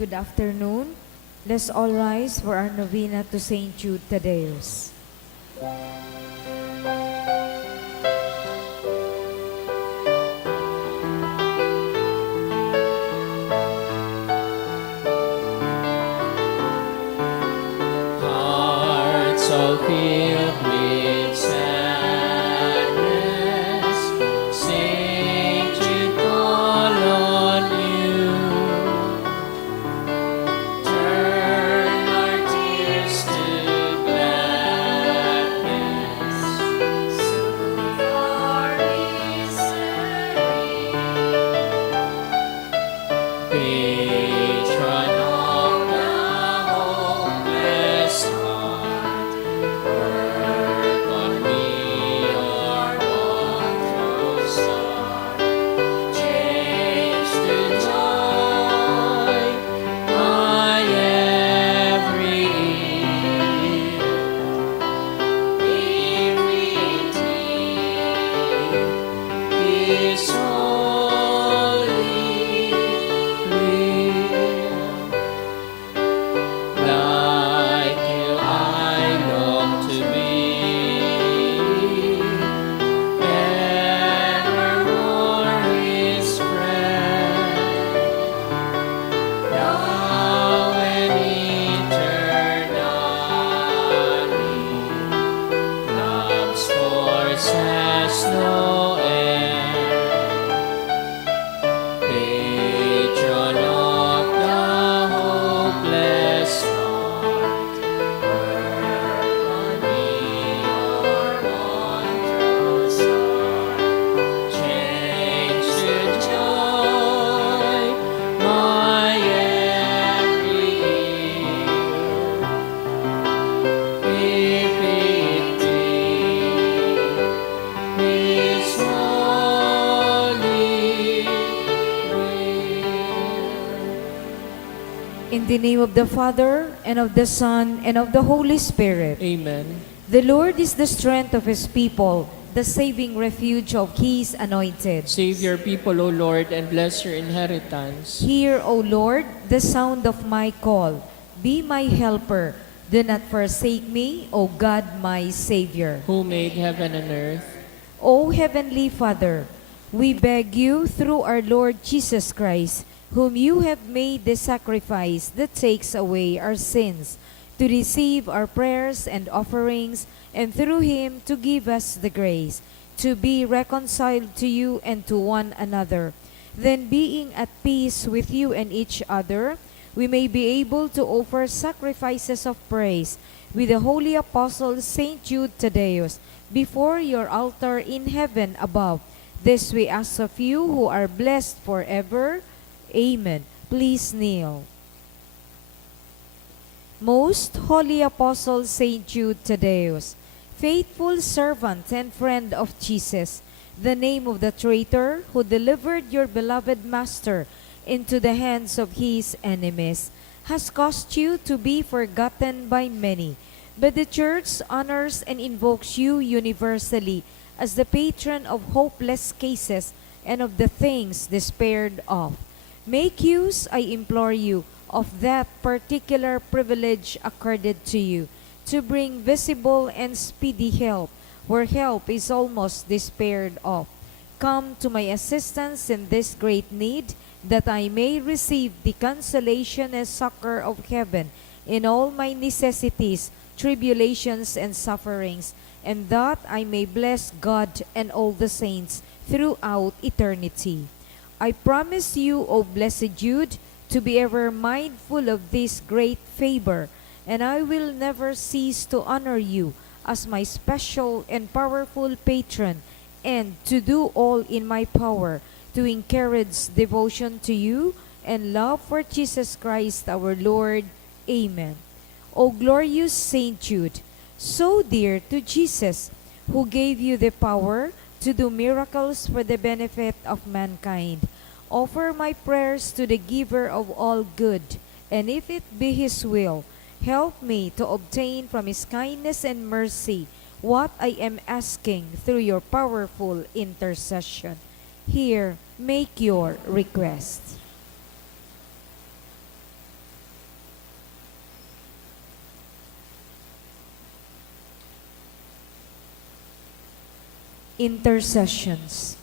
Good afternoon. Let's all rise for our novena to Saint Jude Thaddeus. Hearts all filled with sadness, Saint Jude call on you. Turn our tears to gladness, soothe our misery. Patron of the hopeless heart, work on me your wondrous star. Change to joy my every year. Every tear is holy real. Like you I long to be, evermore His friend, now and eternally. Love's force has no end. Patron of the hopeless heart, work on me your wondrous heart. Change to joy my every year. If it is holy will. In the name of the Father, and of the Son, and of the Holy Spirit. Amen. The Lord is the strength of His people, the saving refuge of His anointed. Save your people, O Lord, and bless your inheritance. Hear, O Lord, the sound of my call. Be my helper. Do not forsake me, O God, my Savior. Who made heaven and earth? O Heavenly Father, we beg you through our Lord Jesus Christ, whom you have made the sacrifice that takes away our sins, to receive our prayers and offerings, and through Him to give us the grace to be reconciled to you and to one another. Then, being at peace with you and each other, we may be able to offer sacrifices of praise with the holy apostle Saint Jude Thaddeus before your altar in heaven above. This we ask of you who are blessed forever. Amen. Please kneel. Most holy apostle Saint Jude Thaddeus, faithful servant and friend of Jesus, the name of the traitor who delivered your beloved Master into the hands of his enemies has caused you to be forgotten by many, but the Church honors and invokes you universally as the patron of hopeless cases and of the things despaired of. Make use, I implore you, of that particular privilege accorded to you, to bring visible and speedy help where help is almost despaired of. Come to my assistance in this great need, that I may receive the consolation and succor of heaven in all my necessities, tribulations, and sufferings, and that I may bless God and all the saints throughout eternity. I promise you, O blessed Jude, to be ever mindful of this great favor, and I will never cease to honor you as my special and powerful patron, and to do all in my power to encourage devotion to you and love for Jesus Christ our Lord. Amen. O glorious Saint Jude, so dear to Jesus, who gave you the power to do miracles for the benefit of mankind, offer my prayers to the giver of all good, and if it be His will, help me to obtain from His kindness and mercy what I am asking through your powerful intercession. Here, make your request. Intercessions.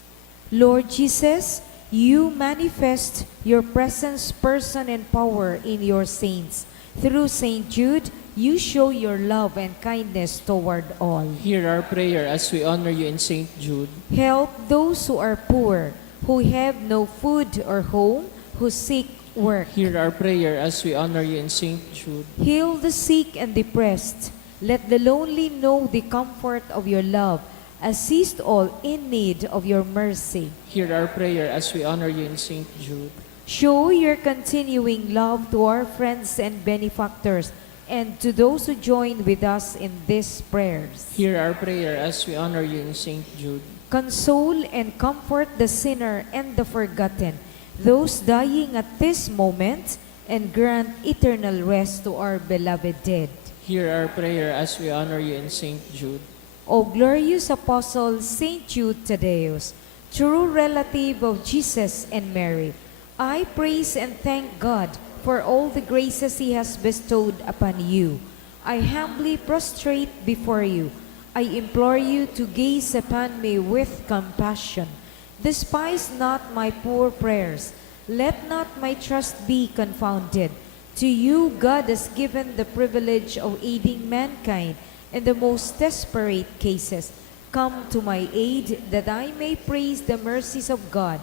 Lord Jesus, you manifest your presence, person, and power in your saints. Through Saint Jude, you show your love and kindness toward all. Hear our prayer as we honor you in Saint Jude. Help those who are poor, who have no food or home, who seek work. Hear our prayer as we honor you in Saint Jude. Heal the sick and depressed. Let the lonely know the comfort of your love. Assist all in need of your mercy. Hear our prayer as we honor you in Saint Jude. Show your continuing love to our friends and benefactors and to those who join with us in these prayers. Hear our prayer as we honor you in Saint Jude. Console and comfort the sinner and the forgotten, those dying at this moment, and grant eternal rest to our beloved dead. Hear our prayer as we honor you in Saint Jude. O glorious Apostle Saint Jude Thaddeus, true relative of Jesus and Mary, I praise and thank God for all the graces He has bestowed upon you. I humbly prostrate before you. I implore you to gaze upon me with compassion. Despise not my poor prayers. Let not my trust be confounded. To you God has given the privilege of aiding mankind in the most desperate cases. Come to my aid that I may praise the mercies of God.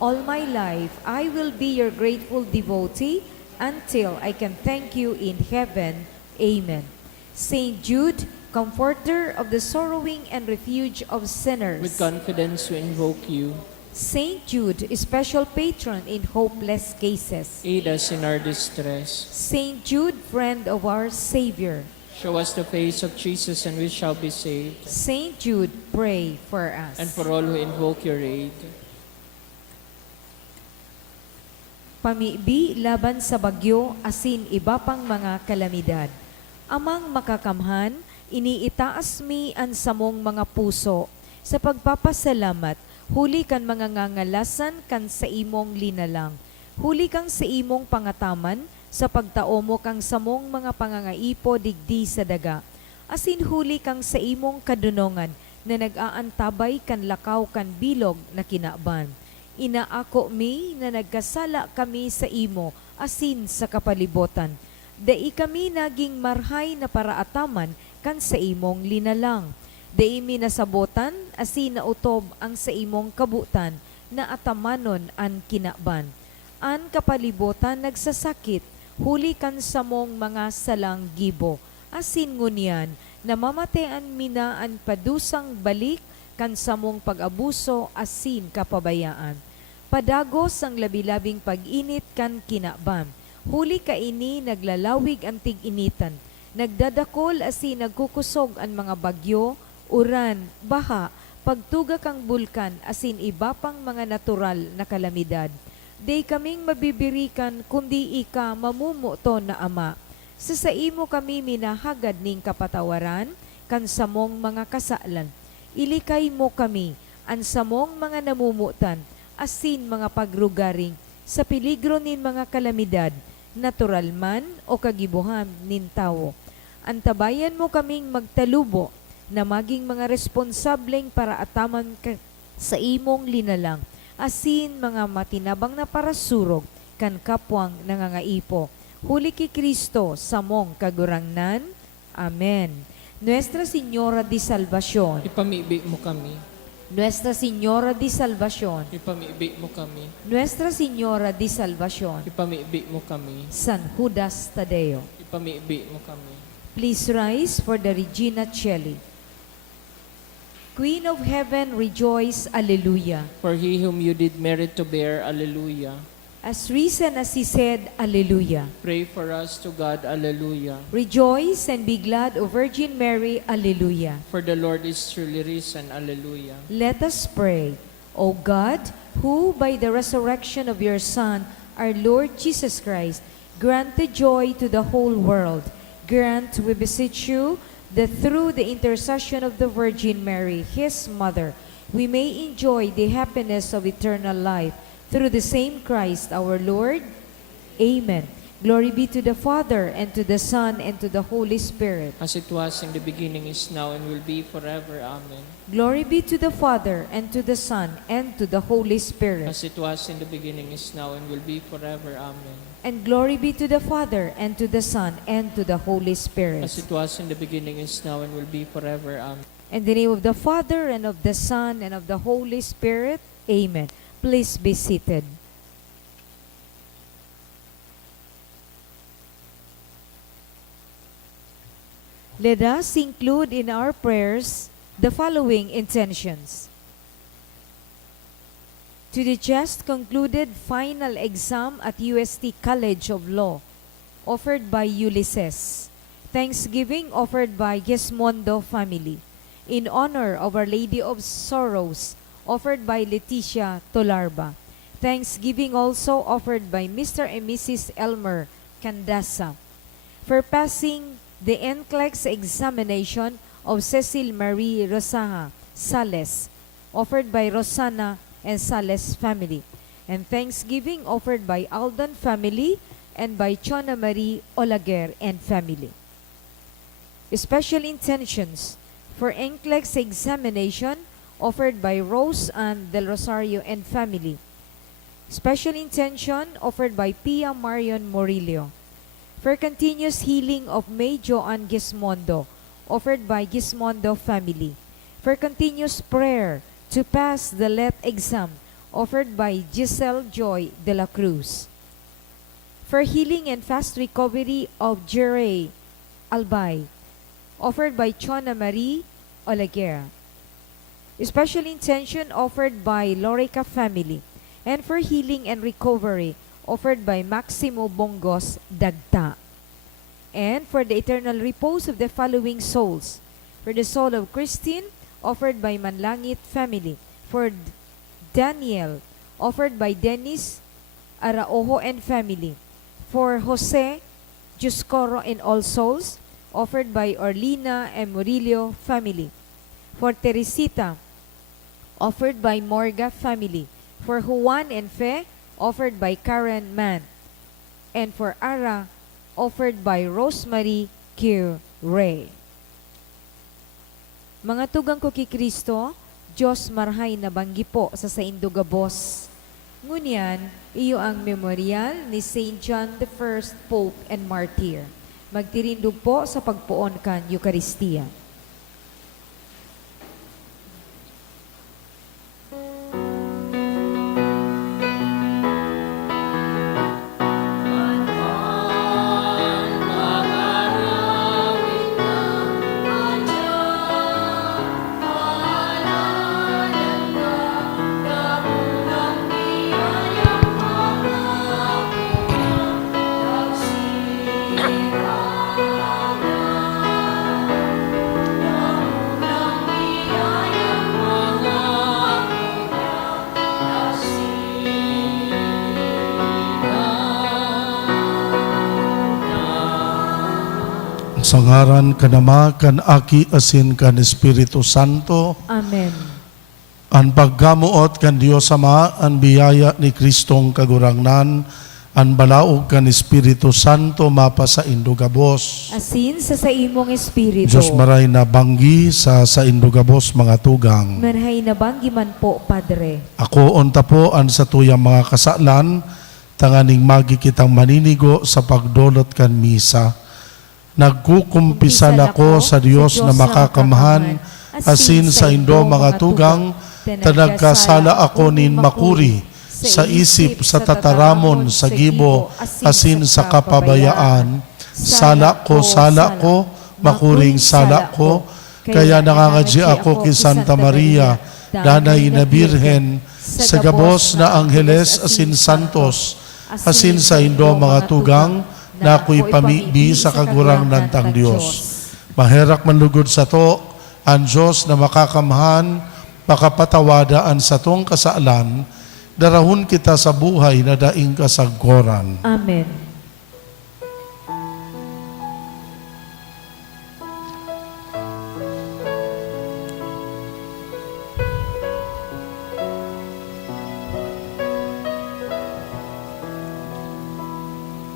All my life I will be your grateful devotee until I can thank you in heaven. Amen. Saint Jude, comforter of the sorrowing and refuge of sinners. With confidence we invoke you. Saint Jude, special patron in hopeless cases. Aid us in our distress. Saint Jude, friend of our Savior. Show us the face of Jesus and we shall be saved. Saint Jude, pray for us. And for all who invoke your aid. Pamibi laban sa bagyo asin iba pang mga kalamidad. Amang makakamhan, iniitaas mi ang samong mga puso. Sa pagpapasalamat, huli kan mga ngangalasan kan sa imong linalang. Huli kang sa imong pangataman, sa pagtaomo kang samong mga pangangaipo digdi sa daga. Asin huli kang sa imong kadunongan na nag-aantabay kan lakaw kan bilog na kinaban. Inaako mi na nagkasala kami sa imo asin sa kapalibotan. Dai kami naging marhay na paraataman kan sa imong linalang. Dai mi nasabotan asin nautob ang sa imong kabutan na atamanon an kinaban. An kapalibotan nagsasakit, huli kan samong mga salang gibo. Asin ngunyan, namamatean minaan padusang balik kan samong pag-abuso asin kapabayaan. Padagos ang labi-labing pag-init kan kinaban. Huli kaini naglalawig ang tig-initan. Nagdadakol asin nagkukusog ang mga bagyo, uran, baha, pagtuga kang bulkan asin iba pang mga natural na kalamidad. Di kaming mabibirikan kundi ika mamumuto na Ama. Sa imo kami minahagad ning kapatawaran kan samong mga kasalan. Ilikay mo kami an samong mga namumutan asin mga pagrugaring sa peligro nin mga kalamidad, natural man o kagibuhan nin tao. Antabayan mo kaming magtalubo na maging mga responsableng para ataman ka sa imong linalang, asin mga matinabang na parasurog kan kapwang nangangaipo. Huli ki Kristo samong kagurangnan. Amen. Nuestra Señora de Salvación. Ipamibi mo kami. Nuestra Señora de Salvación. Ipamibi mo kami. Nuestra Señora de Salvación. Ipamibi mo kami. San Judas Tadeo. Ipamibi mo kami. Please rise for the Regina Coeli. Queen of Heaven, rejoice, Alleluia. For he whom you did merit to bear, Alleluia. As risen as he said, Alleluia. Pray for us to God, Alleluia. Rejoice and be glad, O Virgin Mary, Alleluia. For the Lord is truly risen, Alleluia. Let us pray. O God, who by the resurrection of your Son, our Lord Jesus Christ, granted joy to the whole world, grant, we beseech you, that through the intercession of the Virgin Mary, his mother, we may enjoy the happiness of eternal life. Through the same Christ our Lord. Amen. Glory be to the Father, and to the Son, and to the Holy Spirit. As it was in the beginning, is now, and will be forever. Amen. Glory be to the Father, and to the Son, and to the Holy Spirit. As it was in the beginning, is now, and will be forever. Amen. And glory be to the Father, and to the Son, and to the Holy Spirit. As it was in the beginning, is now, and will be forever. Amen. In the name of the Father, and of the Son, and of the Holy Spirit. Amen. Please be seated. Let us include in our prayers the following intentions. To the just concluded final exam at UST College of Law, offered by Ulysses. Thanksgiving offered by Gismondo family. In honor of Our Lady of Sorrows, offered by Leticia Tolarba. Thanksgiving also offered by Mr. and Mrs. Elmer Candasa. For passing the NCLEX examination of Cecil Marie Rosaha Sales, offered by Rosana and Sales family. And thanksgiving offered by Alden family and by Chona Marie Olaguer and family. Special intentions for NCLEX examination offered by Rose Ann Del Rosario and family. Special intention offered by Pia Marion Morillo. For continuous healing of May Joan Gismondo, offered by Gismondo family. For continuous prayer to pass the LET exam, offered by Giselle Joy de la Cruz. For healing and fast recovery of Jere Albay, offered by Chona Marie Olaguer. Special intention offered by Lorica family. And for healing and recovery, offered by Maximo Bongos Dagta. And for the eternal repose of the following souls. For the soul of Christine, offered by Manlangit family. For Daniel, offered by Dennis Araojo and family. For Jose Juscoro and All Souls, offered by Orlina and Murillo family. For Teresita, offered by Morga family. For Juan and Fe, offered by Karen Mann. And for Ara, offered by Rosemary Kier Ray. Mga tugang ko kay Kristo, Diyos marhay na banggi po sa saindo gabos. Ngunyan, iyo ang memorial ni Saint John the First Pope and Martyr. Magtirindog po sa pagpuon kan Eucharistia. Sa ngaran kanama kan Aki asin kan Espiritu Santo, Amen. ang paggamuot kan Dios Ama, ang biyaya ni Kristong kagurangnan, ang balaog kan Espiritu Santo mapa sa indugabos. Asin sa imong espiritu. Diyos maray na banggi sa indugabos mga tugang. Marhay na banggi man po, Padre. Ako onta po ang sa tuyang mga kasalan, tanganing magi kitang maninigo sa pagdolot kan misa. Nagkukumpisal ako sa Diyos na makakamahan, asin sa indo mga tugang, tanagkasala ako nin makuri, sa isip, sa tataramon, sa gibo, asin sa kapabayaan. Sala ko, makuring sala ko, kaya nangangadji ako kay Santa Maria, Danay na Birhen, sa gabos na Angheles asin Santos, asin sa indo mga tugang, na ako'y pamibi sa kagurang nantang Diyos. Maherak manlugod sa to, ang Diyos na makakamahan, makapatawadaan sa tong kasaalan, darahon kita sa buhay na daing kasagkoran. Amen.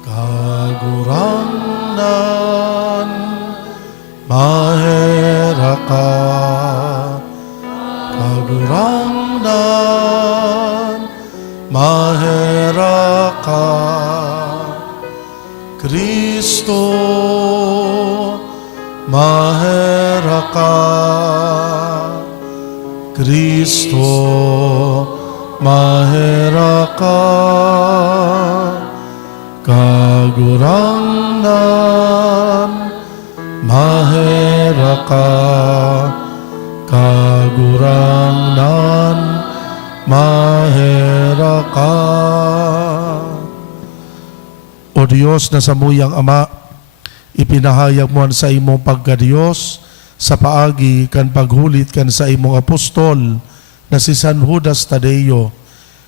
God Kristo, mahera ka, kagurangnan, mahera ka, kagurangnan, mahera ka. O Diyos na samuyang Ama, ipinahayag mo sa imong pagkadiyos sa paagi kan paghulit kan sa imong apostol na si San Judas Tadeo.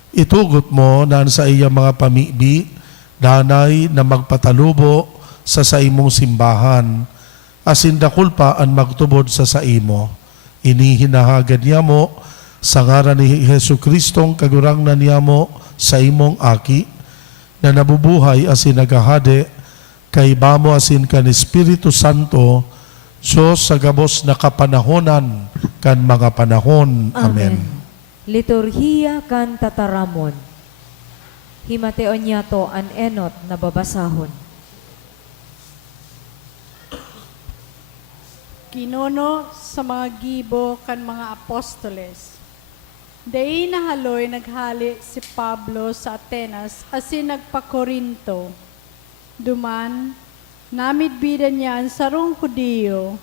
Itugot mo na sa iyang mga pamibi, danay na magpatalubo sa imong simbahan, asin dakul pa ang magtubod sa imo. Inihinahagad niya mo sa ngaran ni Hesu Kristong kagurangnan niya mo sa imong aki, na nabubuhay asin nagahade, kay bamo asin kan Espiritu Santo, Diyos sa gabos na kapanahonan kan mga panahon. Amen. Liturhiya kan tataramon. Himateon niya to an enot na babasahon. Kinuno sa mga gibo kan mga apostoles. Dai nahaloy naghali si Pablo sa Atenas asin nagpa-Korinto. Duman, namidbidan niya ang sarong Hudiyo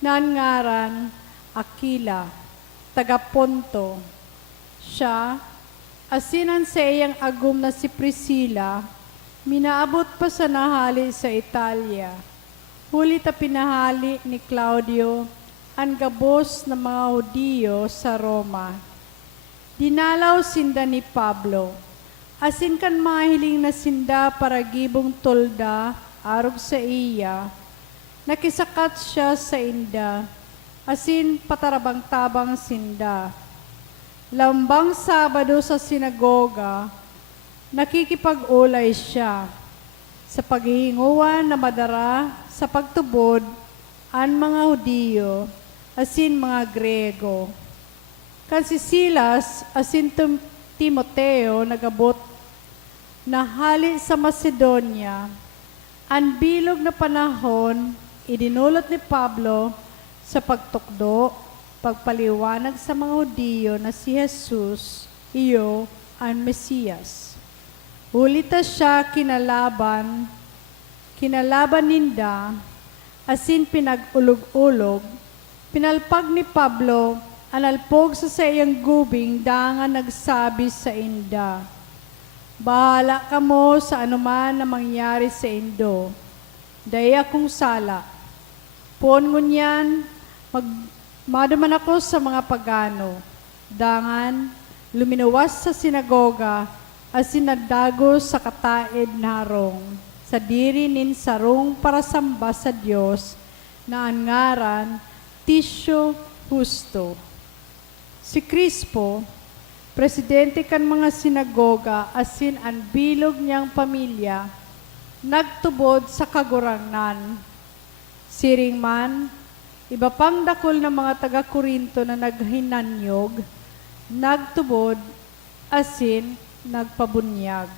na ngaran Aquila, taga Ponto. Siya, asinan sa iyang agum na si Priscilla, minaabot pa sa nahali sa Italia. Huli ta pinahali ni Claudio ang gabos ng mga Hudiyo sa Roma. Dinalaw sinda ni Pablo, asin kan mga hiling na sinda para gibong tolda, arog sa iya, nakisakat siya sa inda, asin patarabang-tabang sinda. Lambang Sabado sa sinagoga, nakikipag-ulay siya sa paghihinguan na madara sa pagtubod ang mga Hudiyo, asin mga Grego. Kan si Silas, asin Timoteo, nagabot na hali sa Macedonia, ang bilog na panahon, idinulot ni Pablo sa pagtukdo, pagpaliwanag sa mga Hudiyo na si Jesus, iyo ang Mesiyas. Hulita siya kinalaban ninda, asin pinag-ulog-ulog, pinalpag ni Pablo, analpog sa iyang gubing, dangan nagsabi sa inda, bahala ka mo sa anuman na mangyari sa indo. Daya kong sala. Pon ngunyan, madaman ako sa mga pagano. Dangan, luminawas sa sinagoga, asin nagdago sa kataid na harong, sa diri nin sarong para samba sa Diyos, na ang ngaran, Tisyo Justo. Si Crispo, presidente kan mga sinagoga, asin ang bilog niyang pamilya, nagtubod sa kagurangnan. Siring man, iba pang dakol na mga taga-Korinto na naghinanyog, nagtubod, asin nagpabunyag.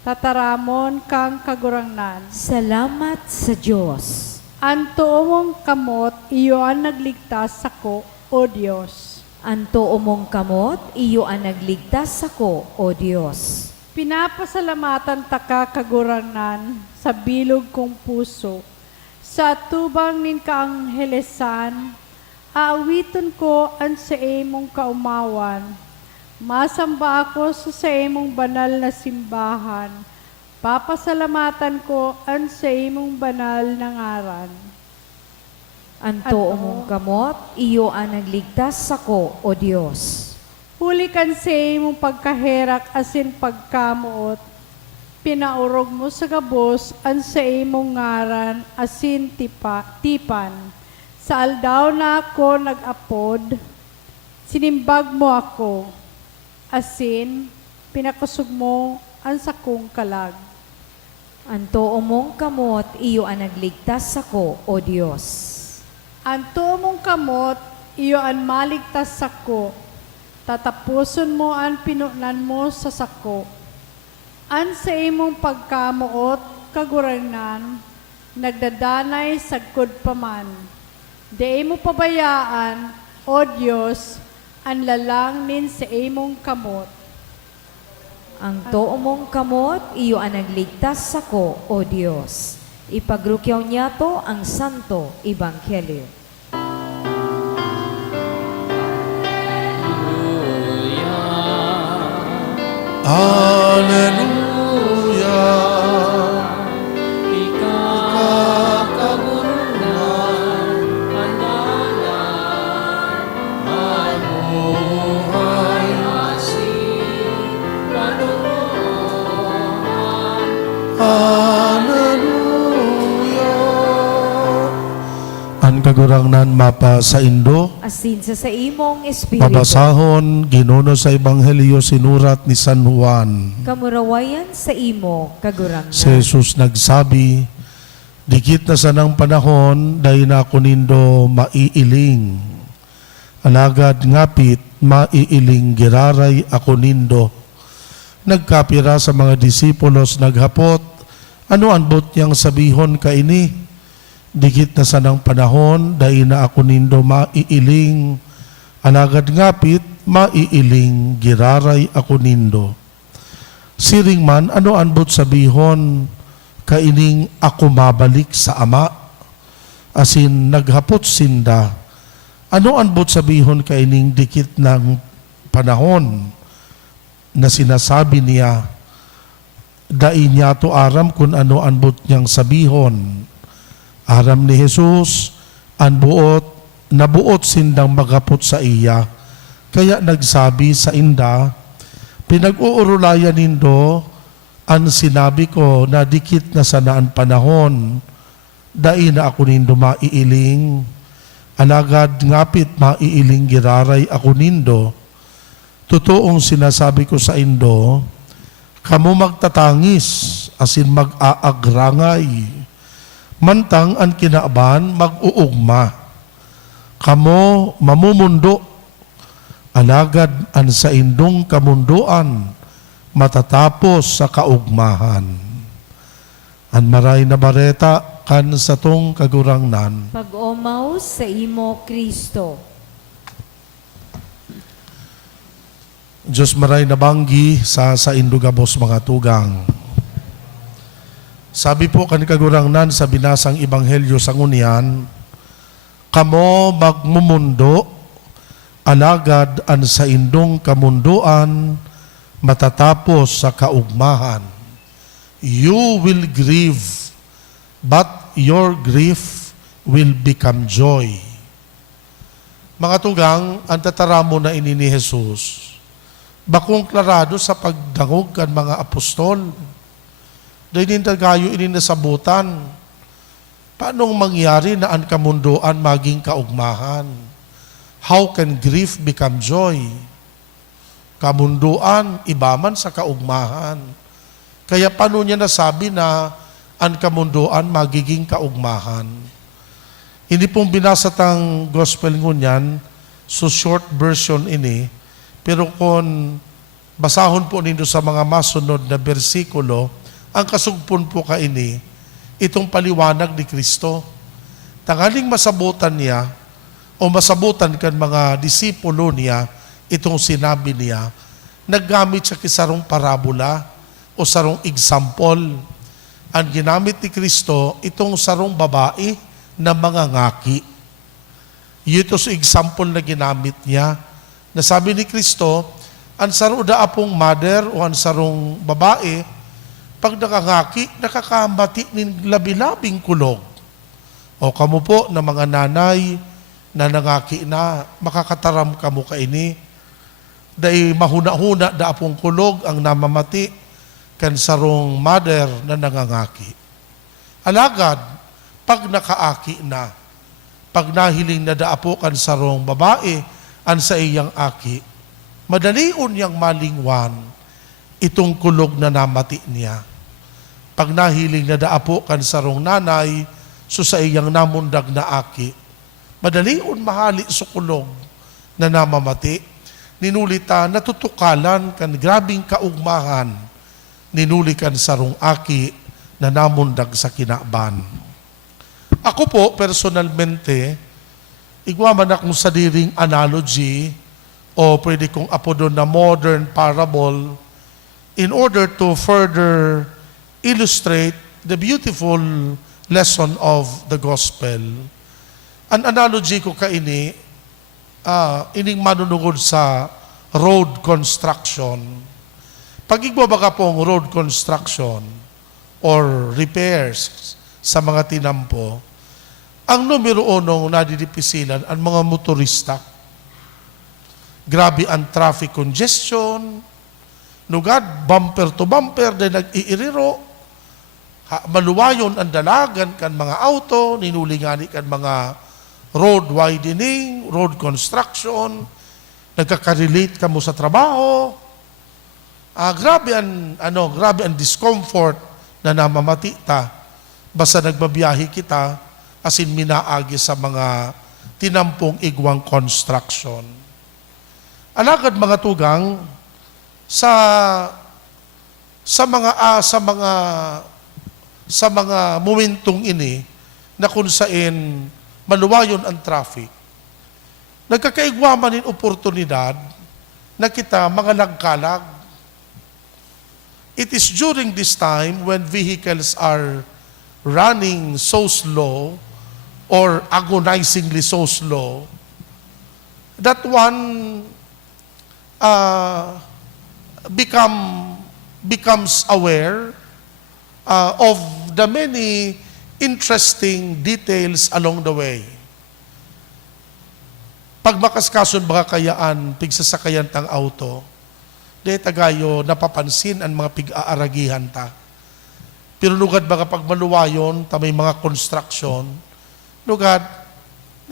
Tataramon kang kagurangnan. Salamat sa Diyos. Anto mong kamot, iyo ang nagligtas sako, O Diyos. Anto umong kamot, iyo ang nagligtas ako, O Diyos. Pinapasalamatan taka kagurangnan sa bilog kong puso. Sa tubang nin kaanghelesan, aawiton ko ang sa imong kaumawan. Masamba ako sa imong banal na simbahan. Papasalamatan ko ang sa imong banal na ngaran. Anto umong kamot, iyo ang nagligtas ako, O Diyos. Huli kan sa imong pagkaherak asin pagkamuot, pinaurog mo sa gabos ang sa imong ngaran asin tipan. Sa aldaw na ako nag-apod, sinimbag mo ako, asin pinakusog mo ang sakong kalag. Anto umong kamot, iyo ang nagligtas ako, O Diyos. Anto mong kamot, iyo ang maligtas sako. Tatapuson mo ang pinunan mo sa sako. An sa imong pagkamuot, kagurangnan, nagdadanay sagkod paman. Di mo pabayaan, O Diyos, ang lalangnin sa imong kamot. Ang tuo mong kamot, iyo ang nagligtas sako, O Diyos. Ipagrukyaw niya to ang Santo Ebanghelyo. Hallelujah. Ikakaguluhan, pandalan, mabuhay asin, panunguhan. Hallelujah. Ang kagurangnan mapa sa Indo, Asin sa imong espiritu. mabasahon ginuno sa Ebanghelyo sinurat ni San Juan. Kamurawayan sa imo kagurangnan. Si Jesus nagsabi, dikit na sanang panahon, dahil na ako nindo maiiling. Alagad ngapit, maiiling giraray ako nindo. Nagkapira sa mga disipulos, naghapot, ano anbot niyang sabihon kaini? Dikit na sanang panahon, dahil na ako nindo maiiling. Alagad ngapit, maiiling giraray ako nindo. Siring man, ano anbot sabihon, kaining ako mabalik sa Ama? Asin naghapot sinda, ano anbot sabihon kaining dikit ng panahon na sinasabi niya, dai niya to aram kung ano anbot niyang sabihon. Aram ni Jesus, nabuot sindang maghapot sa iya, kaya nagsabi sa inda, pinag-uurulayan nindo ang sinabi ko na dikit na sanaan panahon, dai na ako nindo maiiling, alagad ngapit maiiling giraray ako nindo. Totoong sinasabi ko sa indo, kamo magtatangis, asin mag-aagrangay, mantang ang kinaaban mag-uugma. Kamo mamumundo, alagad ang sa indong kamunduan, matatapos sa kaugmahan. Ang maray na bareta kan sa tong kagurangnan. Pag-omaw sa imo Kristo. Diyos maray na banggi sa indugabos mga tugang. Sabi po kan kagurangnan sa binasang Ebanghelyo sa ngunyan, kamo magmumundo, alagad an sa indong kamunduan, matatapos sa kaugmahan. You will grieve, but your grief will become joy. Mga tugang, ang tataramo na ini ni Jesus, bakong klarado sa pagdangog kan mga apostol, dahil gayo ini nasabutan, paanong mangyari na ang kamunduan maging kaugmahan? How can grief become joy? Kamunduan, ibaman sa kaugmahan. Kaya paano niya nasabi na ang kamunduan magiging kaugmahan? Hindi pong binasa tang gospel ngunyan, so short version ini, pero kung basahon po nindo sa mga masunod na bersikulo, ang kasugpon po kaini, itong paliwanag ni Kristo. Tangaling masabutan niya, o masabutan kan mga disipulo niya, itong sinabi niya, naggamit siya kisarong parabola o sarong example. Ang ginamit ni Kristo, itong sarong babae na mga ngaki. Ito sa example na ginamit niya. Nasabi ni Kristo, ang sarong daapong mother o ang sarong babae, pag nakangaki, nakakamati ng labi-labing kulog. O kamo po na mga nanay na nangaki na, makakataram kamo kaini. Dahil mahuna-huna daapong kulog ang namamati kan sarong mother na nangangaki. Alagad, pag nakaaki na, pag nahiling na daapo kan sarong babae, an sa iyang aki, madalion niyang malingwan itong kulog na namati niya. Pag nahiling na daapo kan sarong nanay, so sa iyang namundag na aki, madalion mahali sa kulog na namamati, ninulita natutukalan kan grabing kaugmahan, ninulikan sarong aki na namundag sa kinaban. Ako po, personalmente, igwa man akong sadiring analogy o pwede kong apodon na modern parable in order to further illustrate the beautiful lesson of the gospel. An analogy ko kaini, ining manunungod sa road construction. Pag igwa baga pong road construction or repairs sa mga tinampo, ang numero unong nadidipisilan ang mga motorista. Grabe ang traffic congestion, nugad, bumper to bumper, na nag-iiriro, maluwayon ang dalagan kan mga auto, ninulingani kan mga road widening, road construction, nagkakarelate ka mo sa trabaho. Grabe ang discomfort na namamati ta basta nagbabiyahe kita asin minaagi sa mga tinampong igwang construction. Alagad mga tugang sa mga momentong ini na kung saan maluwayon ang traffic, nagkakaigwaman ng oportunidad na kita mga nagkalag. It is during this time when vehicles are running so slow or agonizingly so slow that one becomes aware of the many interesting details along the way. Pag makaskason baka kayaan pigsasakayan tang auto, di tagayo napapansin ang mga pig-aaragihan ta. Pero lugad baka pag maluwayon, ta may mga construction, lugad,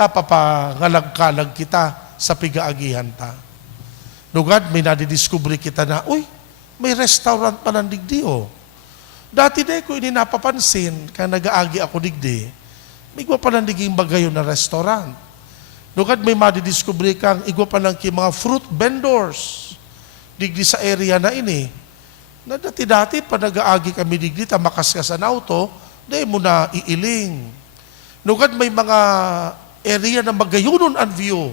napapangalag-kalag kita sa pig-aagihan ta. Lugad, may nadidiscovery kita na, uy, may restaurant pa ng digdi, oh. Dati na ko ini napapansin, kaya nag-aagi ako digdi, may igwa pa ng diging bagayo na restaurant. Lugad, may madidiscovery kang igwa pa ng mga fruit vendors, digdi sa area na ini. Na dati-dati, pa nag-aagi kami digdi, tamakaskas ang auto, dahil mo na iiling. Lugad, may mga area na magayunon ang view,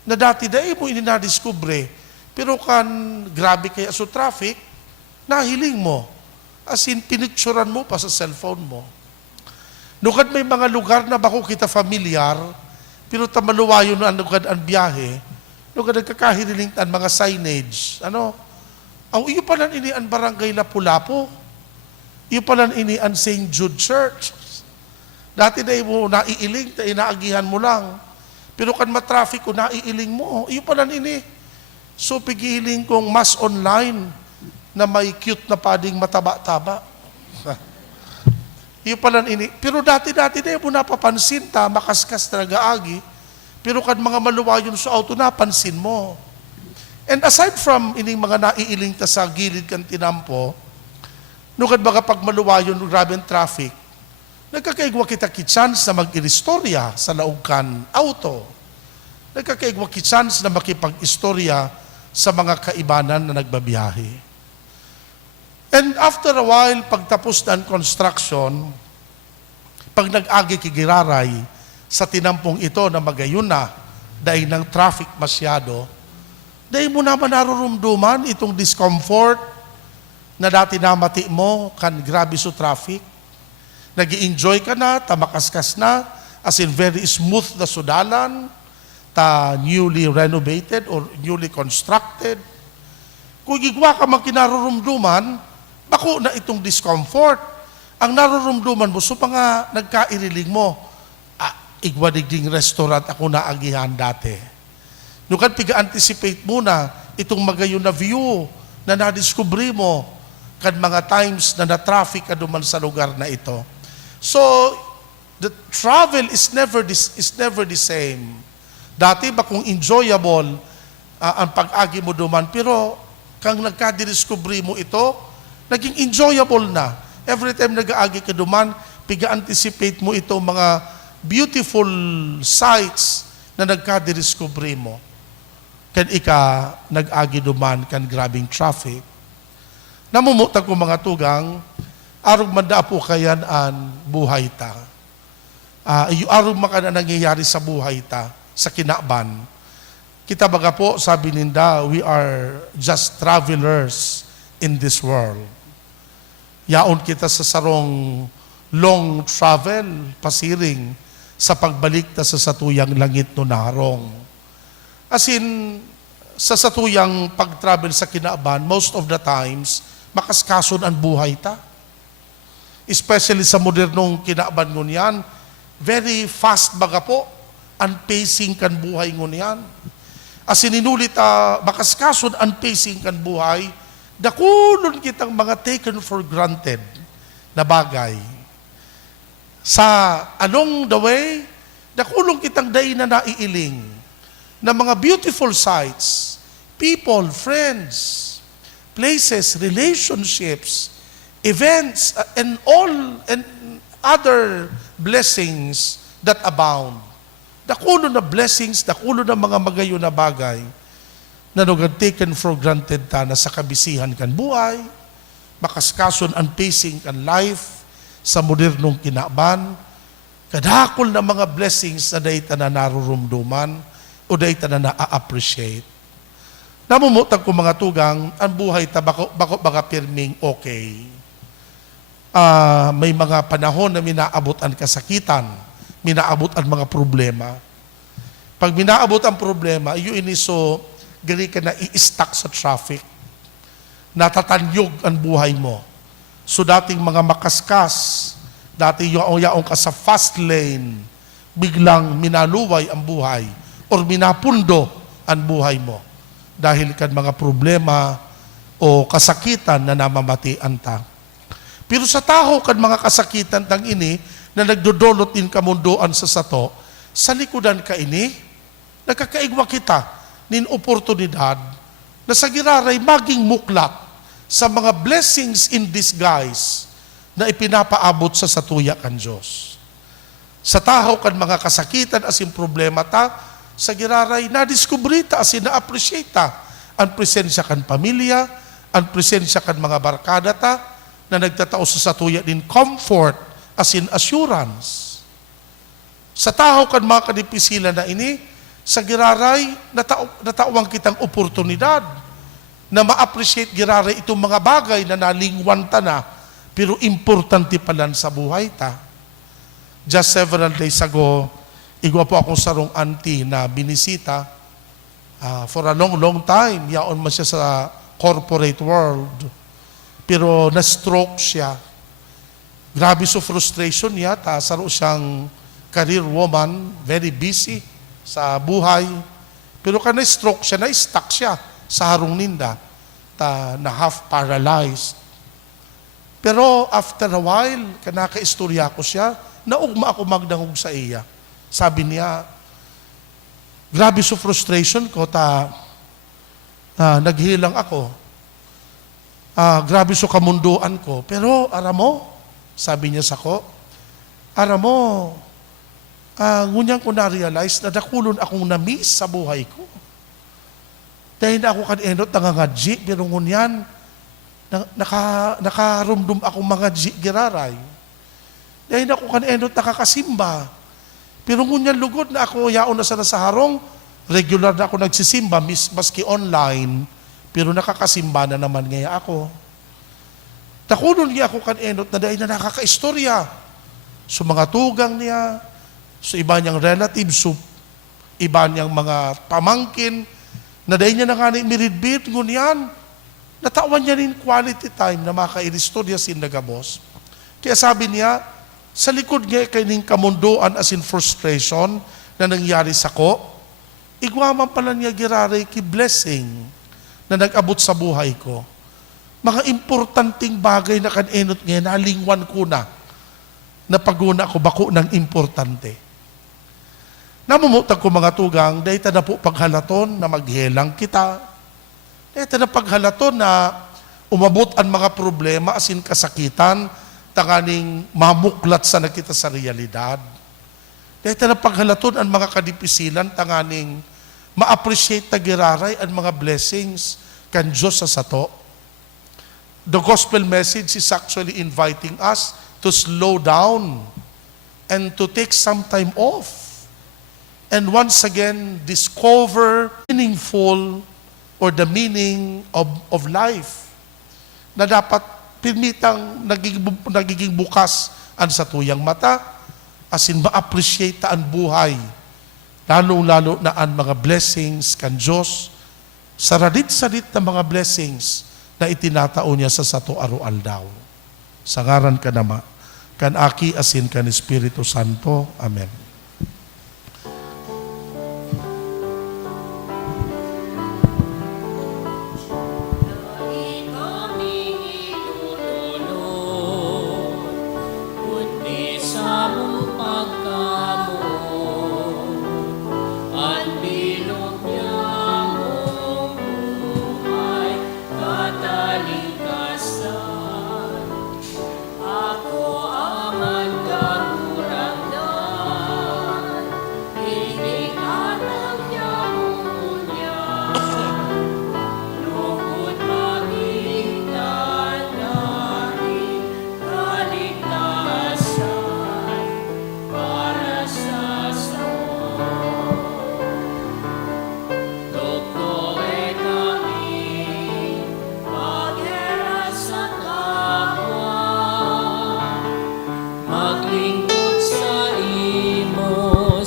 na dati dahil mo ini na-discover, pero kan grabe kaya sa traffic, nahiling mo. As in, pinicturan mo pa sa cellphone mo. Lugad, may mga lugar na bako kita familiar, pero tamaluwayo na ang lugad ang biyahe, lugad nagkakahiriling ang mga signage. Ang iyo pa lang ini ang barangay Lapu-Lapu. Iyo pa lang ini ang St. Jude Church. Dati na mo naiiling, inaagihan mo lang. Pero kan matraffic ko, naiiling mo. Iyo pa lang ini. So pigiling kong mas online na may cute na pading mataba-taba. Iyo pa lang ini. Pero dati-dati na mo napapansin ta, makaskas na nag-aagi. Pero kan mga maluwayon sa auto, napansin mo. And aside from ining mga naiiling ta sa gilid kan tinampo, nugad baga pag maluwayon, grabe ang traffic, nagkakaigwa kita chance na mag-iristorya sa laog kan auto. Nagkakaigwa chance na makipag-istorya sa mga kaibanan na nagbabiyahe. And after a while, pagtapos na ang construction, pag nag-agi kigiraray sa tinampong ito na magayon na, dahil ng traffic masyado, dahil mo naman narurumduman itong discomfort na dati namati mo kan grabe sa traffic. Nag-i-enjoy ka na, tamakaskas na, as in very smooth na sudalan, ta newly renovated or newly constructed. Kung igwa ka mang kinarurumduman, bako na itong discomfort. Ang narurumduman mo, so mga nagkairiling mo, igwa digding restaurant ako naagihan dati. Nukan piga-anticipate muna itong magayon na view na nadiskubre mo kan mga times na na-traffic ka duman sa lugar na ito. So, the travel is never the same. Dati ba kung enjoyable ang pag-agi mo duman, pero kang nagkadiskubre mo ito, naging enjoyable na. Every time nag-aagi ka duman, piga-anticipate mo itong mga beautiful sights na nagkadiskubre mo. Kan ika nag-agi duman kan grabing traffic. Namumutag ko mga tugang, arog manda po kayan an buhay ta. aron maka na nangyayari sa buhay ta, sa kinaban. Kita baga po, sabi ninda, we are just travelers in this world. Yaon kita sa sarong long travel, pasiring, sa pagbalik ta sa satuyang langit no narong. As in, sa satuyang pag-travel sa kinaban, most of the times, makaskason ang buhay ta. Especially sa modernong kinaban ngunyan, very fast baga po, ang pacing kan buhay ngunyan. As in, inulit, makaskason ang pacing kan buhay, dakulon kitang mga taken for granted na bagay. Sa along the way, dakulong kitang day na naiiling na mga beautiful sights, people, friends, places, relationships, events, and all and other blessings that abound. Dakulo na blessings, dakulo na mga magayo na bagay na nagad taken for granted ta na sa kabisihan kan buhay, makaskason ang pacing kan life sa modernong kinaban, kadakol na mga blessings na dayta na narurumduman o dayta na na-appreciate. Namumutag ko mga tugang, ang buhay ta bako baga pirming okay. May mga panahon na minaabot ang kasakitan, minaabot ang mga problema. Pag minaabot ang problema, iyo iniso, gali ka na i-stuck sa traffic. Natatanyog ang buhay mo. So dating mga makaskas, dati yaong ka sa fast lane, biglang minaluway ang buhay or minapundo ang buhay mo dahil kan mga problema o kasakitan na namamatian ta. Pero sa tao kan mga kasakitan tang ini na nagdodolot din kamundoan sa sato, sa likodan ka ini, nagkakaigwa kita nin oportunidad na sa giraray maging muklat sa mga blessings in disguise na ipinapaabot sa satuya kan Diyos. Sa tao kan mga kasakitan asin problema ta, sa giraray na-discovery ta asin na-appreciate ta ang presensya kan pamilya, ang presensya kan mga barkada ta, na nagtatao sa satuya din comfort asin assurance. Sa tao kan mga kadipisilan na ini, sa giraray, natawang kitang oportunidad na ma-appreciate giraray itong mga bagay na nalingwan ta na, pero importante palan sa buhay ta. Just several days ago, igwa po akong sarong auntie na binisita for a long time. Yaon man siya sa corporate world. Pero na-stroke siya. Grabe so frustration niya. Saro siyang career woman, very busy sa buhay. Pero ka na-stroke siya, na-stuck siya sa harong ninda, na half paralyzed. Pero after a while, kanaka-istorya ko siya, naugma ako magdangog sa iya. Sabi niya, grabe so frustration ko, naghilang ako. Grabe so kamunduan ko. Pero, aramo, sabi niya sa ko, aramo, ngunyang ko na-realize na dakulon akong na-miss sa buhay ko. Dahil na ako kan-enot nangangadji, pero ngunyan, nakarumdum akong mga giraray. Dahil na ako kan-enot nakakasimba. Pero ngunyan lugod na ako, yaon na sana sa harong, regular na ako nagsisimba, maski online, pero nakakasimba na naman ngaya ako. Dakulon niya ako kan-enot na dahil na nakakaistorya. So mga tugang niya, so iba niyang relatives, so iba niyang mga pamangkin, na dahil niya na nga miridbit, ngunyan, natawan niya rin quality time na makairistorya sin nagabos. Kaya sabi niya, sa likod niya kaining kamundoan as in frustration na nangyari sa ko, igwaman pala niya giraray ki blessing na nag-abot sa buhay ko. Mga importanteng bagay na kan-enot ngayon, nalingwan ko na paguna ko bako ng importante. Namumutag ko mga tugang, dahil na po paghalaton na maghelang kita. Dahil na paghalaton na umabot ang mga problema asin kasakitan, tanganing mamuklat sa nakita sa realidad. Dahil na paghalaton ang mga kadipisilan, tanganing ma-appreciate tagiraray ang mga blessings kan Diyos sa sato. The gospel message is actually inviting us to slow down and to take some time off and once again discover meaningful or the meaning of life na dapat pinitang nagiging bukas ang sa tuyang mata, as in ma-appreciate ang buhay, lalo-lalo na ang mga blessings kan Diyos, saradit-sadit na mga blessings na itinatao niya sa sato aru-aldaw. Sa ngaran ka nama, kan Aki asin kan Espiritu Santo. Amen.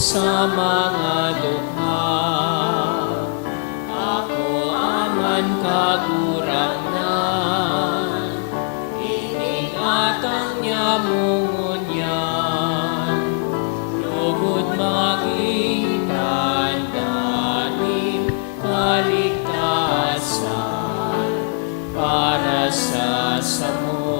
Sa mga lukha, ako aman kagurangan, iningatan niya mungunyan, lugod magitan danim kaligtasan para sa samo.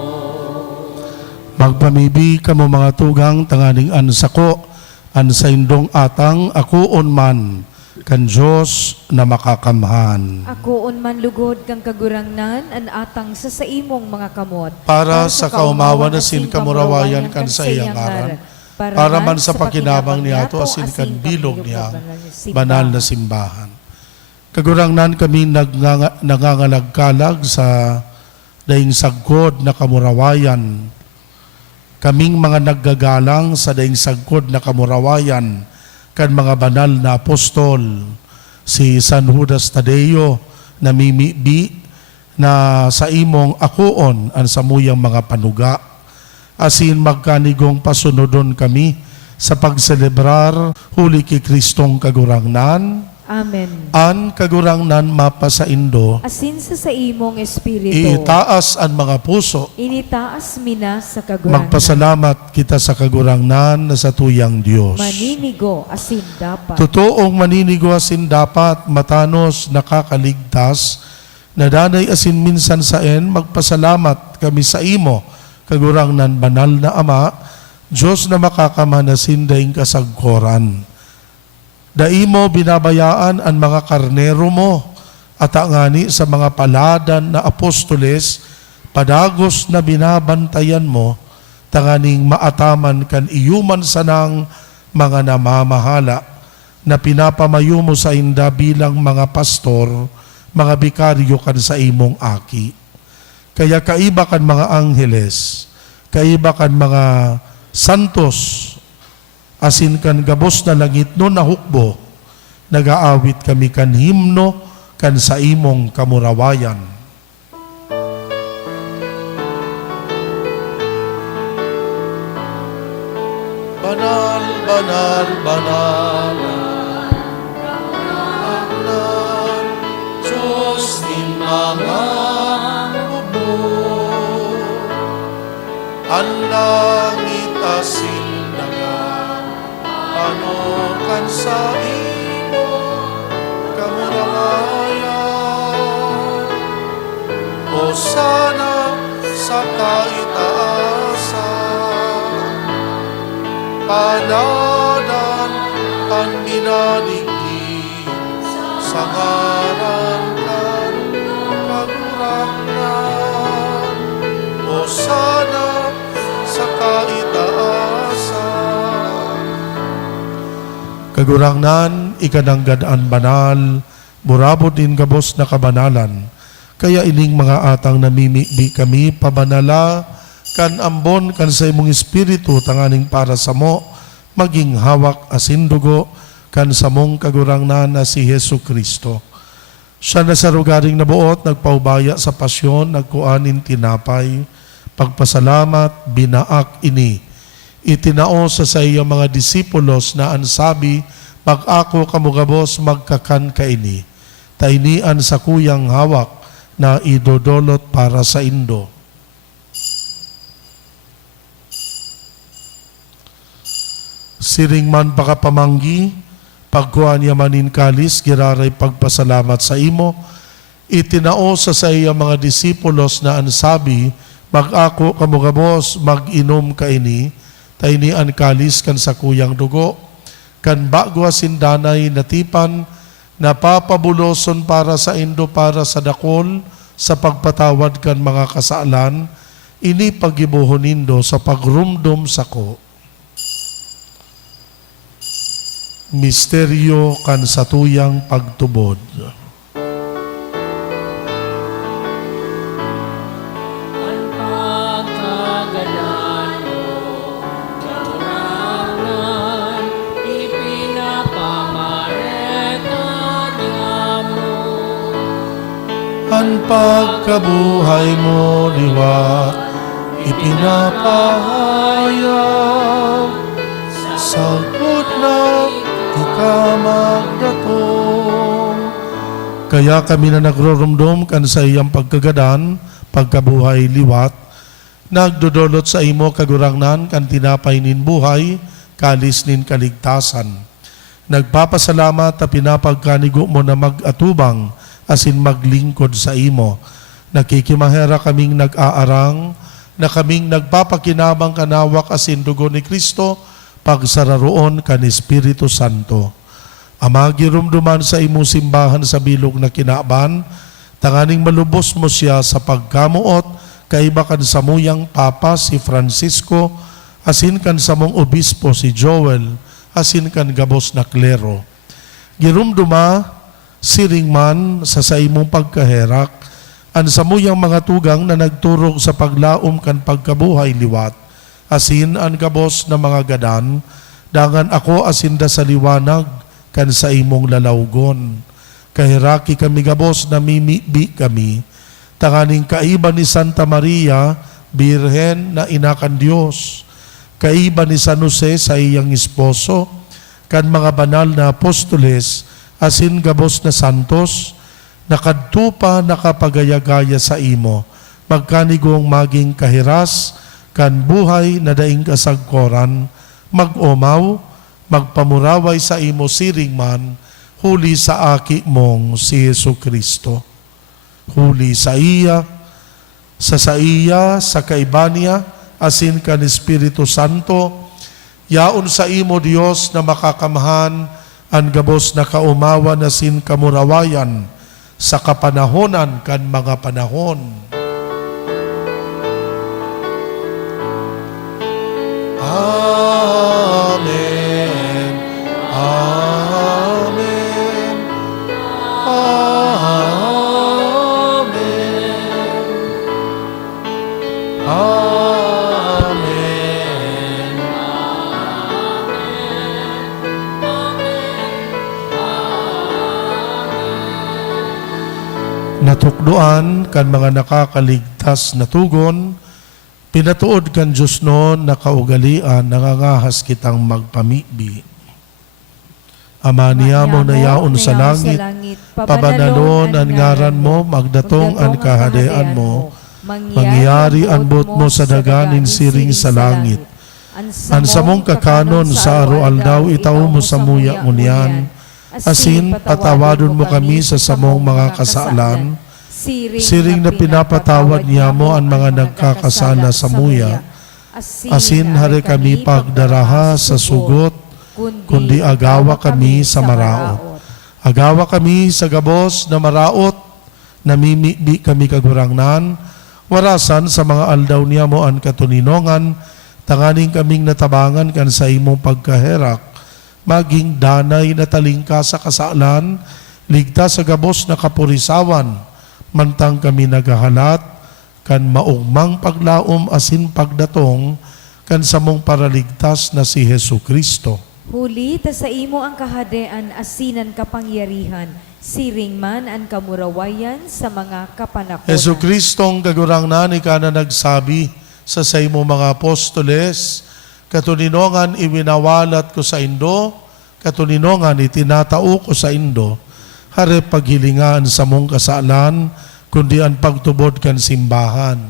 Magpamibi kamo mga tugang tanganing ansako, an sa indong atang akuon man kan Diyos na makakamhan. Akoon man lugod kang kagurangnan, an atang sa saimong mga kamot. Para sa kaumawan na sin kamurawayan kan sa iyang aran, para man sa pakinabang niyato asin kan bilog niya, banal na simbahan. Kagurangnan kami nangangalagkalag sa daing sagkod na kamurawayan. Kaming mga naggagalang sa daing sagkod na kamurawayan kan mga banal na apostol, si San Judas Tadeo na mimibi na sa imong akuon ang samuyang mga panuga, asin magkanigong pasunodon kami sa pagselebrar huli ki Kristong kagurangnan, Amen. an kagurangnan mapasaindo, Asin sa saimong espiritu, itaas ang mga puso, initaas mina sa kagurangnan. magpasalamat kita sa kagurangnan na sa tuyang Diyos. Maninigo asin dapat. Totoong maninigo asin dapat, matanos nakakaligtas, na danay asin minsan saen, magpasalamat kami sa imo, kagurangnan banal na Ama, Diyos na makakamanasin daing kasagkoran. Daimo binabayaan ang mga karnero mo at angani sa mga paladan na apostoles, padagos na binabantayan mo, tanganing maataman kan iyuman sanang mga namamahala na pinapamayo mo sa inda bilang mga pastor, mga bikaryo kan sa imong aki. Kaya kaiba kan mga angheles, kaiba kan mga santos, asin kan gabos na langit no nahukbo, nagaawit kami kan himno kan sa imong kamurawayan. Banal, banal, banal, banal, Diyos din mga hukbo, ang langit asin kan sa imo kamurawayan, o sana sa kaitaasan, paladan ang minaligid sa ngaran kan kagurangnan, o sana sa kaitaasan. Kagurangnan, ikananggadaan banal, burabot din gabos na kabanalan. Kaya ining mga atang namimibi kami, pabanala, kan ambon, kan sa imong espiritu, tanganing para sa mo, maging hawak asin dugo kan samong kagurangnan na si Hesu Kristo. Siya na sa rugaring nabuot, nagpaubaya sa pasyon, nagkuanin tinapay, pagpasalamat, binaak ini. Itinao sa iyang mga disipulos na ansabi, pag ako kamugabos magkakan kaini. Tainian sa kuyang hawak na idodolot para sa indo. Siring man pakapamanggi, pagkuhan niya manin kalis, giraray pagpasalamat sa imo, itinao sa iyang mga disipulos na ansabi, mag-ako kamugabos, mag-inom kaini, tainian kalis kan sa kuyang dugo, kan bago asindanay natipan, napapabuloson para sa indo para sa dakol, sa pagpatawad kan mga kasaalan, ini pagibuhon nindo sa pagrumdum sako. Misteryo kan sa tuyang pagtubod. Ang pagkagalan mo, karangan, ipinapamareta niya mo. Ang pagkabuhay mo liwat, ipinapahayag, sagot na ikamagdatong. Kaya kami na nagrorumdum kan sa iyang pagkagadan, pagkabuhay liwat, nagdodolot sa imo kagurangnan kan tinapay nin buhay, kalis nin kaligtasan. Nagpapasalamat na pinapagkanigo mo na mag-atubang asin maglingkod sa imo. Nakikimahera kaming nag-aarang, na kaming nagpapakinabang kanawak asin dugo ni Kristo, pagsararoon kan Espiritu Santo. Ama, girumduman sa imong simbahan sa bilog na kinaban, tanganing malubos mo siya sa pagkamuot, kaiba kan samuyang Papa si Francisco, asin kan samong obispo si Joel, asin kan gabos na klero. Girumduma, siring man sa imong pagkaherak, an samuyang mga tugang na nagturog sa paglaom kan pagkabuhay liwat, asin an gabos na mga gadan, dangan ako asinda sa liwanag kan sa imong lalawgon. Kahiraki kami gabos na mimibi kami, tanganing kaiba ni Santa Maria, Birhen na inakan Diyos, kaiba ni San Jose sa iyang esposo, kan mga banal na apostoles, asin gabos na santos, nakadtupa nakapagayagaya sa imo, magkanigong maging kahiras, kan buhay na daing kasagkoran, mag-omaw, magpamuraway sa imo siring man, huli sa aki mong si Yesu Kristo. Huli sa iya, sa kaibanya, asin kan Espiritu Santo, yaon sa imo Dios na makakamahan, ang gabos na kaumawan asin kamurawayan, sa kapanahonan kan mga panahon. Amen. Amen. Amen. Amen. Natukdoan kan mga nakakaligtas na tugon, pinatuod kan Diyos noon na kaugalian, nangangahas kitang magpamibi. Ama niya mo na yaon sa langit, pabanalon ang ngaran mo, magdatong ang kahadean mo, mangyari ang bot mo sa daganin siring sa langit. Ang samong kakanon sa araw-aldaw itaw mo sa muya ngunyan, asin patawadon mo kami sa samong mga kasalan, siring na pinapatawad niya mo ang mga nagkakasala sa muya, asin hari kami pagdaraha sa sugot, kundi agawa kami sa maraot. Agawa kami sa gabos na maraot, namimibi kami kagurangnan, warasan sa mga aldaw niya mo ang katuninongan, tanganing kaming natabangan kan sa imong pagkaherak, maging danay na talingka sa kasalan, ligtas sa gabos na kapurisawan, mantang kami nagahalat, kan maugmang paglaom asin pagdatong, kan samong paraligtas na si Hesu Kristo. Huli ta sa imo ang kahadean asinan kapangyarihan, siring man ang kamurawayan sa mga kapanakonan. Hesu Kristong kagurangnan ika na nagsabi sa imo mga apostoles, katuninongan iwinawalat ko sa indo, katuninongan itinatao ko sa indo, hare paghilingan sa mong kasalan, kundi ang pagtubod kan simbahan.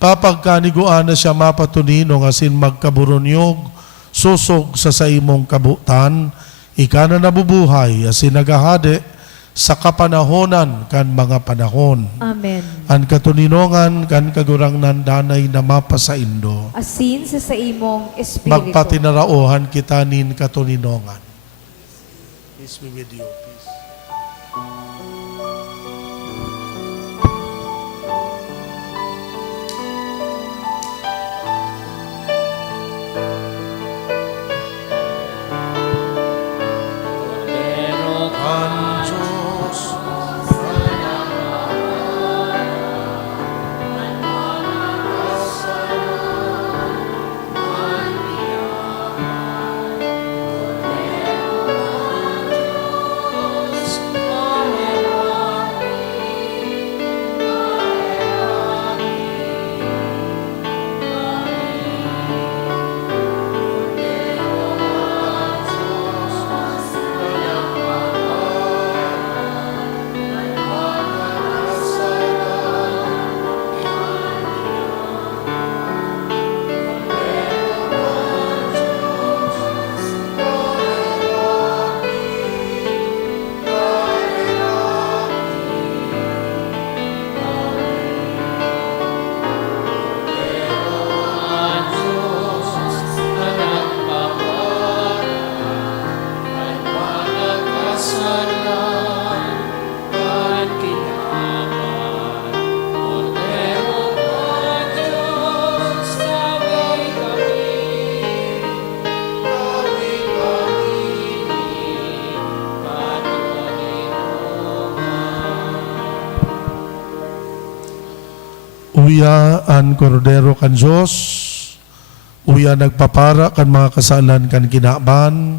Papagkaniguan na siya mapatunino nga sin magkaburonyog, susog sa imong kabutan, ika na nabubuhay asin nagahade sa kapanahonan kan mga panahon. Amen. Ang katuninongan kan kagurangnan danay na mapasaindo. Asin sa imong espiritu. Magpatinaraohan kita nin katuninongan. Peace be with you. Peace. Cordero Ang Diyos, uya ang kordero kan Diyos, uya nagpapara kan mga kasalan kan kinaban,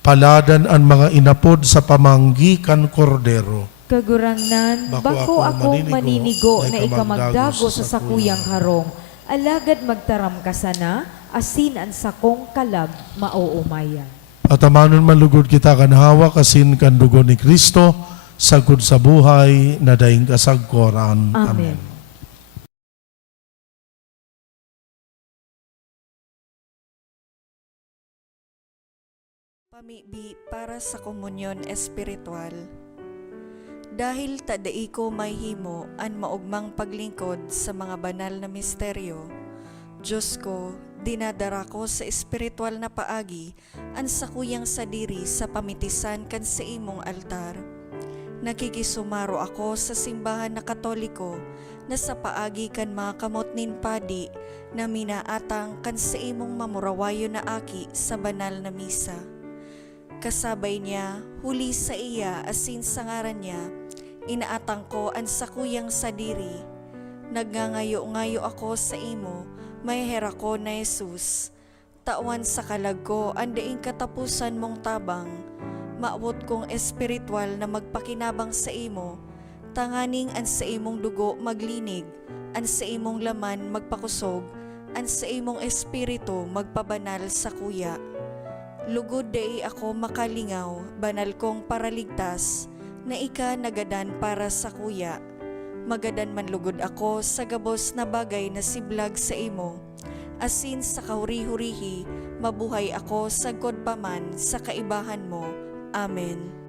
paladan ang mga inapod sa pamanggi kan kordero. Kagurangnan, bako akong maninigo na ikamagdago sa sakuyang harong. Alagad magtaram ka sana, asin ang sakong kalag mauumayan. At amanon manlugod kita kan hawa kasin kan dugo ni Kristo, sagod sa buhay na daing kasagkoran. Amen. Pamibi para sa komunyon espiritual. Dahil tadai ko may himo an maugmang paglingkod sa mga banal na misteryo, Diyos ko, dinadara ko sa espiritual na paagi an sakuyang sadiri sa pamitisan kan sa imong altar. Nakikisumaro ako sa simbahan na Katoliko na sa paagi kan mga kamot nin padi na minaatang kan sa imong mamurawayo na aki sa banal na misa. Kasabay niya, huli sa iya asin sa ngaran niya, inaatang ko ang sakuyang sadiri. Nagngangayo-ngayo ako sa imo, may hera ko na Jesus. Tawan sa kalag ko, andaing katapusan mong tabang. Maabot kong espiritual na magpakinabang sa imo, tanganing an sa imong dugo maglinig, an sa imong laman magpakusog, an sa imong espiritu magpabanal sa kuya. Lugod dai ako makalingaw, banal kong paraligtas, na ika nagadan para sa kuya. Magadan man lugod ako sa gabos na bagay na siblag sa imo. Asin sa kahuri-hurihi, mabuhay ako sagkod paman sa kaibahan mo. Amen.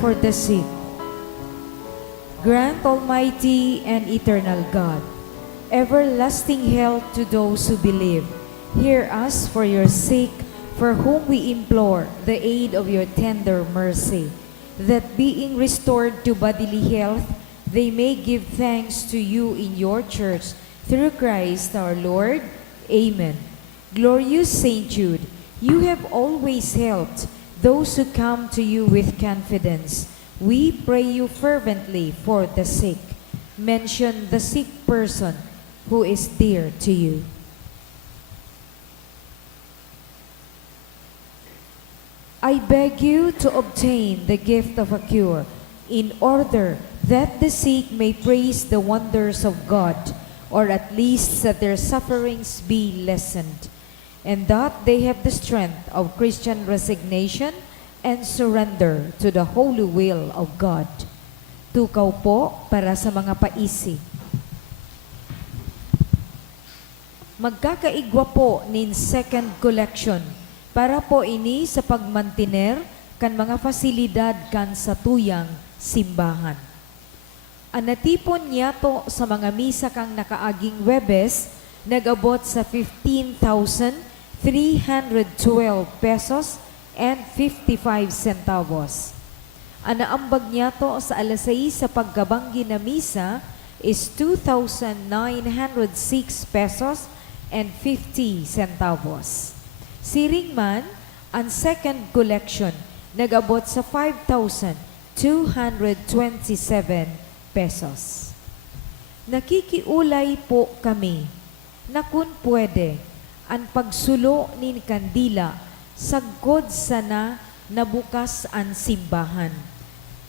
for the sick. Grant, Almighty and eternal God, everlasting health to those who believe. Hear us for your sake, for whom we implore the aid of your tender mercy, that being restored to bodily health, they may give thanks to you in your church, through Christ our Lord. Amen. Glorious Saint Jude, you have always helped those who come to you with confidence. We pray you fervently for the sick. Mention the sick person who is dear to you. I beg you to obtain the gift of a cure, in order that the sick may praise the wonders of God, or at least that their sufferings be lessened, and that they have the strength of Christian resignation and surrender to the holy will of God. Tukaw po para sa mga paisi. Magkakaigwa po nin second collection para po ini sa pagmantiner kan mga fasilidad kan sa tuyang simbahan. Anatipon niya to sa mga misa kang nakaaging Webes, nag-abot sa 15,312 pesos and 55 centavos. Anaambag niya to sa alas 6 sa pagkabanggi na misa is 2,906 pesos and 50 centavos. Siring man, ang second collection nag-abot sa 5,227 pesos. Nakikiulay po kami na kung pwede, ang pagsulo ni kandila sagkod sana nabukas ang simbahan.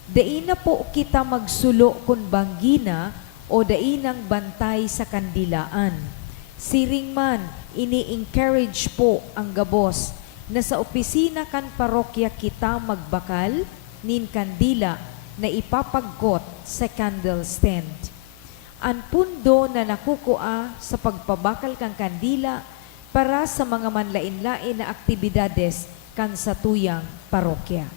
Dai na po kita magsulo kun banggina o dai nang bantay sa kandilaan. Siring man, ini-encourage po ang gabos na sa opisina kan parokya kita magbakal nin kandila na ipapagkot sa candle stand. Ang pundo na nakukua sa pagpabakal kang kandila para sa mga manlain-lain na aktibidades kan sa tuyang parokya.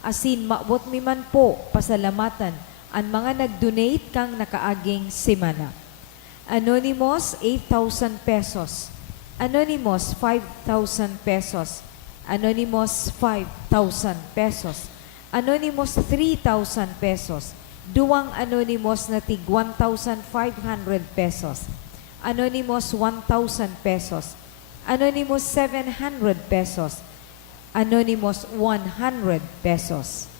Asin maabot mi man po pasalamatan ang mga nag-donate kang nakaaging semana. Anonymous, 8,000 pesos. Anonymous, 5,000 pesos. Anonymous, 5,000 pesos. Anonymous, 3,000 pesos. Duwang anonymous na tig 1,500 pesos. Anonymous, 1,000 pesos. Anonymous, 700 pesos. Anonymous, 100 pesos.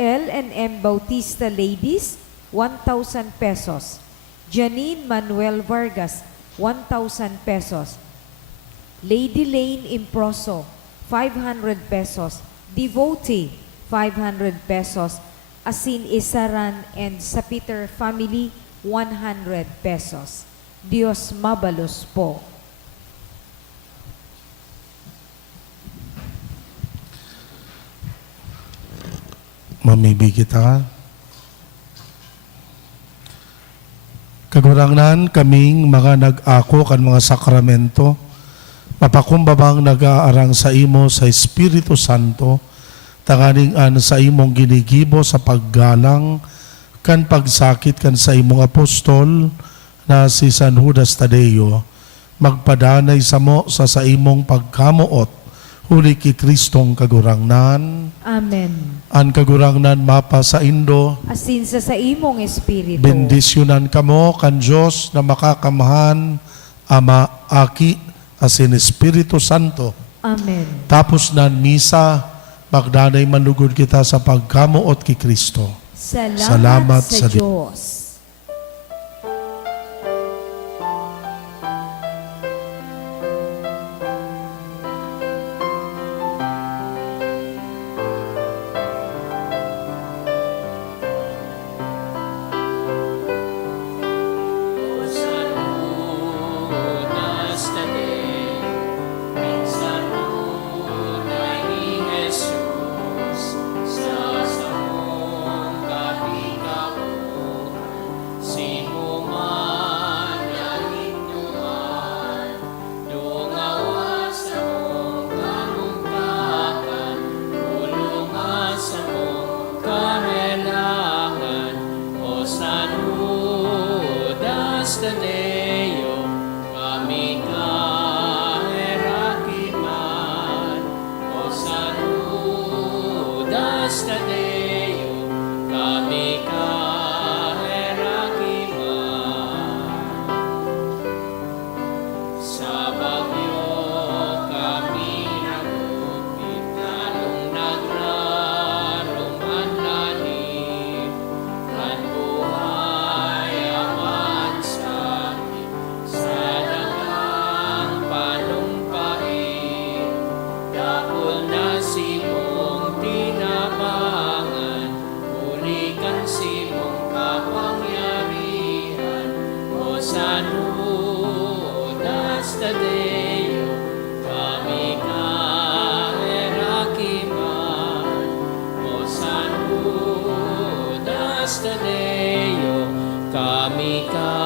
L&M Bautista Ladies, 1,000 pesos. Janine Manuel Vargas, 1,000 pesos. Lady Lane Improso, 500 pesos. Devotee, 500 pesos. Asin Isaran and sa Peter family, 100 pesos. Diyos mabalos po. Mamibig kita. Kagurangnan kaming mga nag-ako kan mga sakramento, mapakumbabang nag-aarang sa imo sa Espiritu Santo, tanganing an sa imong ginigibo sa paggalang, kan pagsakit kan sa imong apostol, na si San Judas Tadeo, magpadanay sa mo sa imong pagkamuot, huli ki Kristong kagurangnan. Amen. An kagurangnan mapa sa Indo, Asin sa imong espiritu. bendisyonan kamo kan Diyos na makakamahan, Ama, Aki, asin Espiritu Santo. Amen. Tapos nan misa, magdanay manlugod kita sa pagkamuot ki Kristo. Salamat sa Diyos. kami kaherakiman. Sa bagyo kami nagupit, lalong nagrarong ang lalim. Ang buhay aman sa amin, sa dagang panumpait. Dakol na simong tinabangan, ulikan simong kapangyarihan. O sanudas Tadeo, kami kaherakiman. O sanudas Tadeo, kami kaherakiman.